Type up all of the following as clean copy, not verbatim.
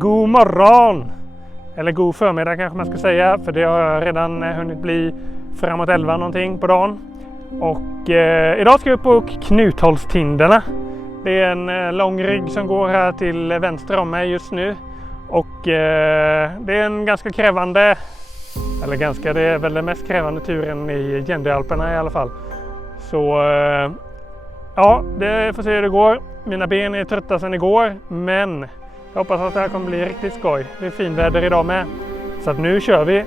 God morgon! Eller god förmiddag kanske man ska säga, för det har redan hunnit bli framåt 11 någonting på dagen. Och idag ska vi upp på Knutholtstinderna. Det är en lång rygg som går här till vänster om mig just nu. Och det är en ganska krävande, det är väl den mest krävande turen i Gendealperna i alla fall. Så ja, det får se hur det går. Mina ben är trötta sedan igår, men jag hoppas att det här kommer bli riktigt skoj. Det är finväder idag med. Så att nu kör vi!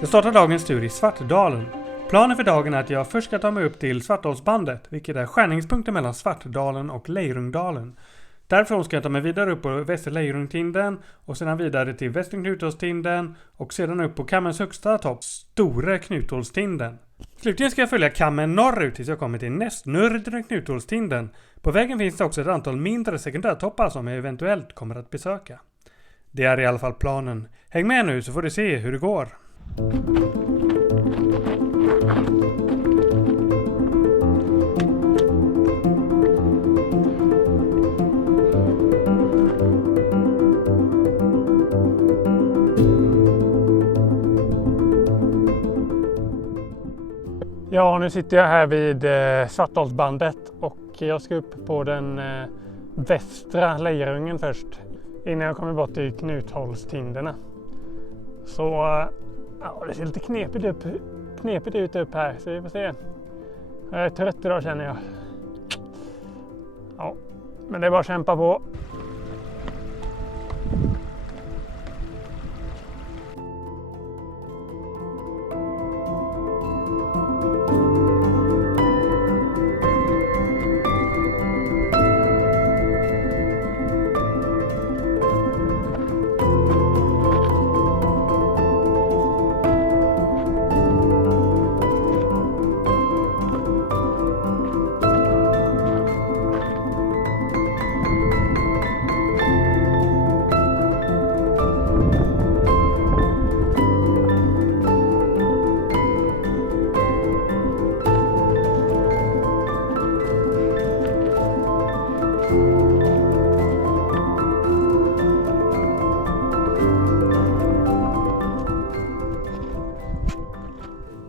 Jag startar dagens tur i Svartdalen. Planen för dagen är att jag först ska ta mig upp till Svartdalsbandet, vilket är skärningspunkten mellan Svartdalen och Leirungdalen. Därifrån ska jag ta mig vidare upp på Väster Leirungtinden och sedan vidare till Väster Knutholtstinden och sedan upp på kammens högsta topp, Stora Knutholtstinden. Slutligen ska jag följa kammen norrut tills jag kommer till Nästnördre Knutholtstinden. På vägen finns det också ett antal mindre sekundärtoppar som jag eventuellt kommer att besöka. Det är i alla fall planen. Häng med nu så får du se hur det går. Ja, nu sitter jag här vid Svartdalsbandet och jag ska upp på den västra Leirungen först innan jag kommer bort till Knutholtstinderna. Så ja, det ser lite knepigt ut upp här, så vi får se. Jag är trött idag känner jag. Ja, men det är bara att kämpa på.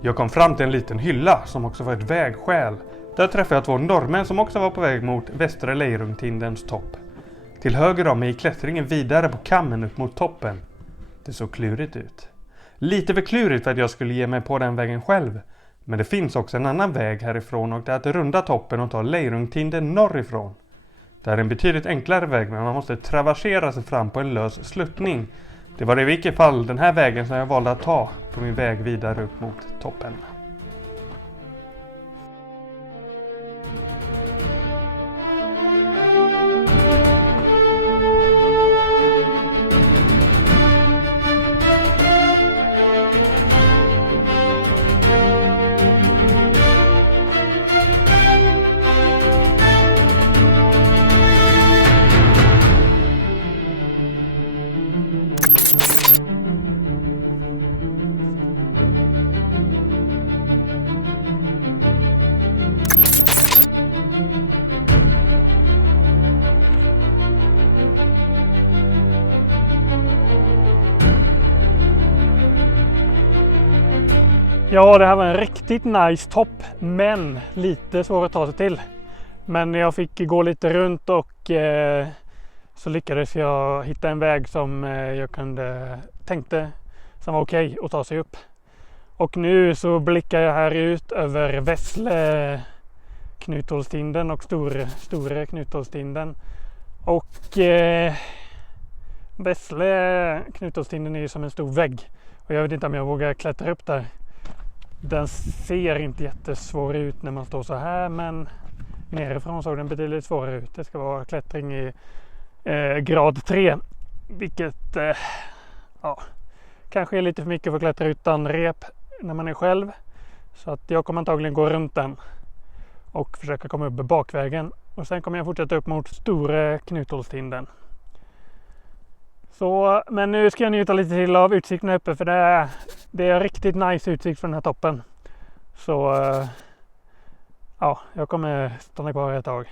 Jag kom fram till en liten hylla som också var ett vägskäl. Där träffade jag två norrmän som också var på väg mot Västra Leirungtindens topp. Till höger om mig gick klättringen vidare på kammen upp mot toppen. Det såg klurigt ut. Lite för klurigt för att jag skulle ge mig på den vägen själv. Men det finns också en annan väg härifrån och det är att runda toppen och ta Leirungtinden norrifrån. Det är en betydligt enklare väg men man måste traversera sig fram på en lös sluttning. Det var i vilket fall den här vägen som jag valde att ta på min väg vidare upp mot toppen. Ja, det här var en riktigt nice topp, men lite svår att ta sig till. Men jag fick gå lite runt och så lyckades jag hitta en väg som jag tänkte som var okej att ta sig upp. Och nu så blickar jag här ut över Västle Knutholtstinden och Stora Knutholtstinden. Och Västle Knutholtstinden är ju som en stor vägg. Och jag vet inte om jag vågar klättra upp där. Den ser inte jättesvår ut när man står så här, men nerifrån såg den betydligt svårare ut. Det ska vara klättring i grad 3, vilket kanske är lite för mycket för att klättra utan rep när man är själv. Så att jag kommer antagligen gå runt den och försöka komma upp bakvägen. Och sen kommer jag fortsätta upp mot Stora Knutholtstinden. Så, men nu ska jag njuta lite till av utsikten uppe, för det är riktigt nice utsikt från den här toppen. Så Ja, jag kommer stanna kvar ett tag.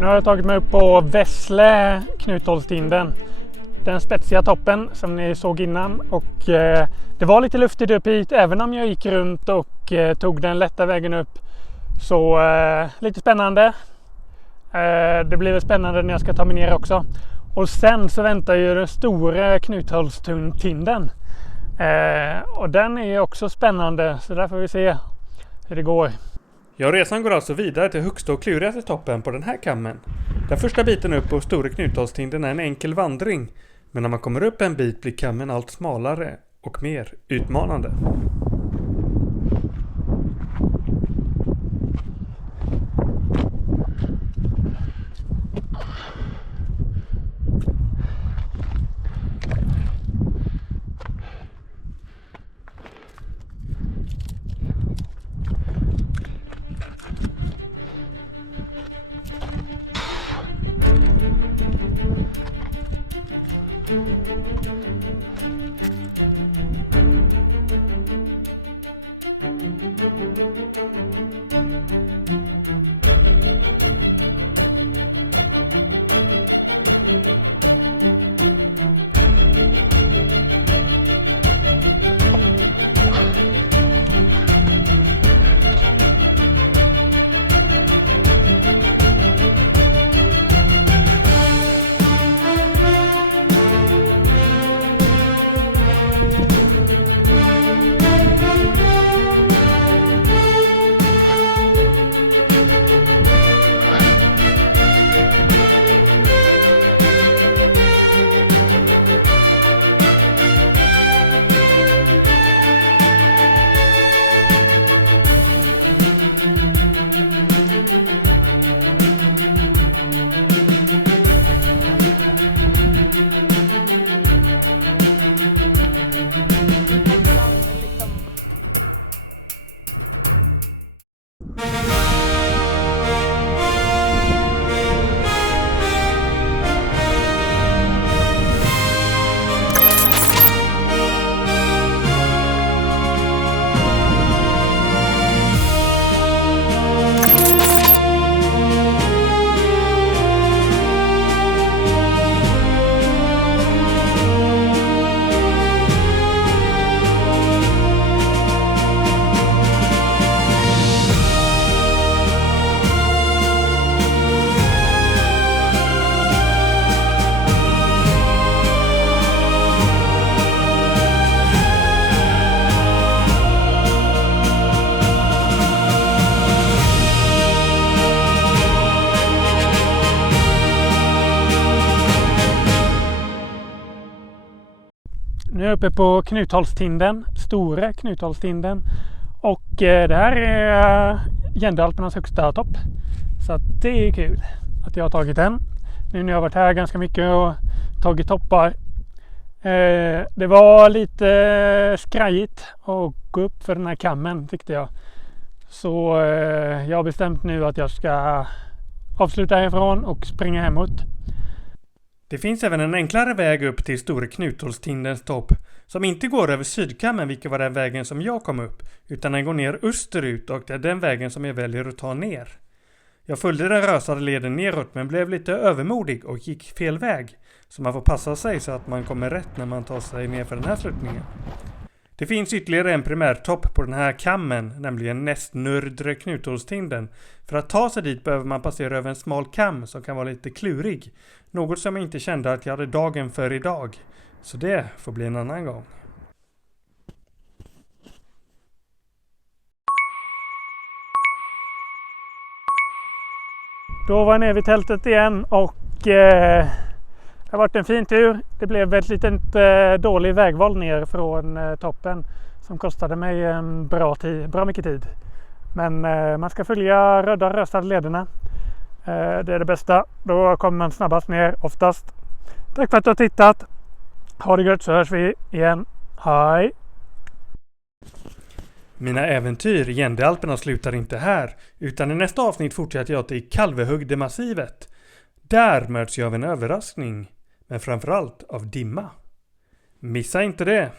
Nu har jag tagit mig upp på Vässle Knutholmstinden. Den spetsiga toppen som ni såg innan. Och det var lite luftigt upp hit även om jag gick runt och tog den lätta vägen upp. Så lite spännande. Det blir väl spännande när jag ska ta mig ner också. Och sen så väntar ju den stora Knutholmstinden. Och den är också spännande, så där får vi se hur det går. Ja, resan går alltså vidare till högsta och klurigaste toppen på den här kammen. Den första biten upp på Stora Knutholmstinden är en enkel vandring, men när man kommer upp en bit blir kammen allt smalare och mer utmanande. Nu är jag uppe på Knutholstinden, Stora Knutholstinden. Och det här är Jändalpernas högsta topp. Så att det är kul att jag har tagit den. Nu när jag har varit här ganska mycket och tagit toppar. Det var lite skrajigt att gå upp för den här kammen tyckte jag. Så jag har bestämt nu att jag ska avsluta härifrån och springa hemåt. Det finns även en enklare väg upp till Stora Knutholstindens topp som inte går över Sydkammen, vilket var den vägen som jag kom upp, utan den går ner österut och det är den vägen som jag väljer att ta ner. Jag följde den rösade leden neråt men blev lite övermodig och gick fel väg, så man får passa sig så att man kommer rätt när man tar sig ner för den här sluttningen. Det finns ytterligare en primärtopp på den här kammen, nämligen Nästnördre Knutholstinden. För att ta sig dit behöver man passera över en smal kam som kan vara lite klurig. Något som jag inte kände att jag hade dagen för idag. Så det får bli en annan gång. Då var jag nere vid tältet igen och det har varit en fin tur. Det blev ett litet dålig vägval ner från toppen som kostade mig en bra mycket tid. Men man ska följa röda röstade lederna. Det är det bästa. Då kommer man snabbast ner oftast. Tack för att du har tittat. Ha det gött så hörs vi igen. Hej! Mina äventyr i Jändalperna slutar inte här, utan i nästa avsnitt fortsätter jag till Kalvehögdemassivet. Där möts jag av en överraskning, men framförallt av dimma. Missa inte det!